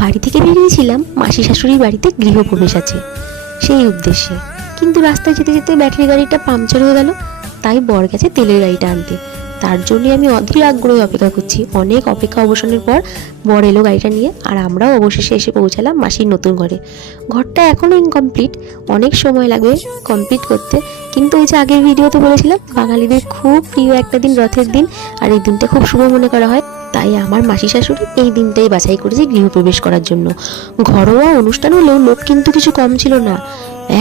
বাড়ি থেকে বেরিয়েছিলাম মাসি শাশুড়ির বাড়িতে গৃহপ্রবেশ আছে সেই উদ্দেশ্যে, কিন্তু রাস্তায় যেতে যেতে ব্যাটারি গাড়িটা পাংচার হয়ে গেল, তাই বর গেছে তেলের গাড়িটা আনতে। তার জন্যই আমি অধীর আগ্রহে অপেক্ষা করছি। অনেক অপেক্ষা অবসানের পর বর এলো গাড়িটা নিয়ে, আর আমরাও অবশেষে এসে পৌঁছালাম মাসির নতুন ঘরে। ঘরটা এখনও ইনকমপ্লিট, অনেক সময় লাগবে কমপ্লিট করতে, কিন্তু ওই যে আগের ভিডিওতে বলেছিলাম বাঙালিদের খুব প্রিয় একটা দিন রথের দিন, আর এই দিনটা খুব শুভ মনে করা হয়। তাই আমার মাসি শাশুড়ি এই দিনটাই বাছাই করেছে গৃহপ্রবেশ করার জন্য। ঘরোয়া অনুষ্ঠান হলেও লোক কিন্তু কিছু কম ছিল না,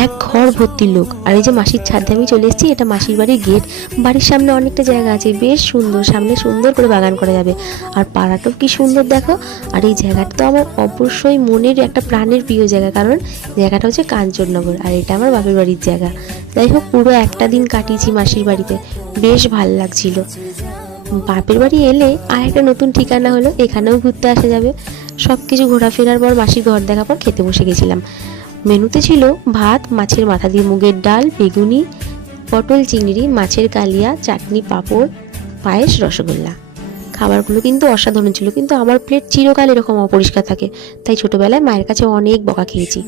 এক ঘর ভর্তি লোক। আর এই যে মাসির ছাদে আমি চলে এসেছি, এটা মাসির বাড়ির গেট। বাড়ির সামনে অনেকটা জায়গা আছে, বেশ সুন্দর, সামনে সুন্দর করে বাগান করা যাবে। আর পাড়াটাও কি সুন্দর দেখো। আর এই জায়গাটা তো আমার অবশ্যই মনের একটা প্রাণের প্রিয় জায়গা, কারণ জায়গাটা হচ্ছে কাঞ্চননগর, আর এটা আমার বাপের বাড়ির জায়গা। যাই হোক, পুরো একটা দিন কাটিয়েছি মাসির বাড়িতে, বেশ ভালো লাগছিল। বাপের বাড়ি এলে আর একটা নতুন ঠিকানা হলো, এখানেও ঘুরতে আসা যাবে। সব কিছু ঘোরাফেরার পর মাসির ঘর দেখার পর খেতে বসে গেছিলাম। মেনুতে ছিল ভাত, মাছের মাথা দিয়ে মুগের ডাল, বেগুনি, পটল চিংড়ি, মাছের কালিয়া, চাটনি, পাঁপড়, পায়েস, রসগোল্লা। খাবারগুলো কিন্তু অসাধারণ ছিল, কিন্তু আমার প্লেট চিরকাল এরকম অপরিষ্কার থাকে, তাই ছোটোবেলায় মায়ের কাছে অনেক বকা খেয়েছি।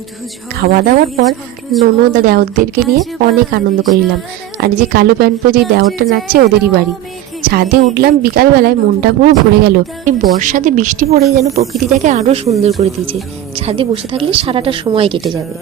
খাওয়া দাওয়ার পর ননদ আর দেওরদেরকে নিয়ে অনেক আনন্দ করে নিলাম। আর যে কালো প্যান্ট পরে যে দেওরটা নাচছে ওদেরই বাড়ি। ছাদে উঠলাম বিকালবেলায়, মনটা পুরো ভরে গেল। এই বর্ষাতে বৃষ্টি পড়ে যেন প্রকৃতিটাকে আরও সুন্দর করে দিয়েছে। ছাদে বসে থাকলে সারাটা সময় কেটে যাবে।